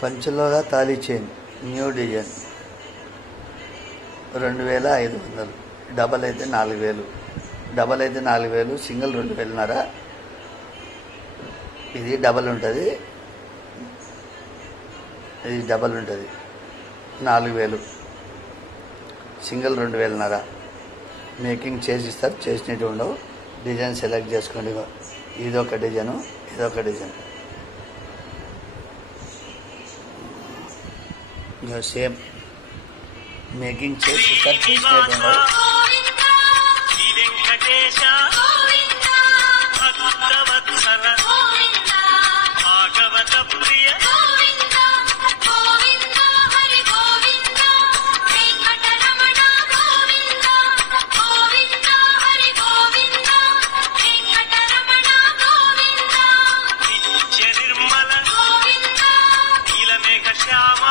పంచలోహ తాళీ chain new design 2500, double అయితే 4000, double అయితే 4000, సింగిల్ 2000. ఇది డబల్ ఉంటుంది, ఇది డబల్ ఉంటుంది 4000, సింగిల్ 2000. మేకింగ్ చేసి ఇస్తారు, చేసినట్టు ఉండవు. డిజైన్ సెలెక్ట్ చేసుకోండి. ఇదొక డిజైను, ఇదొక డిజైన్, సేమ్ మేకింగ్ చేసి ఇస్తారు, చేసినట్టు ఉండవు. శ్యామ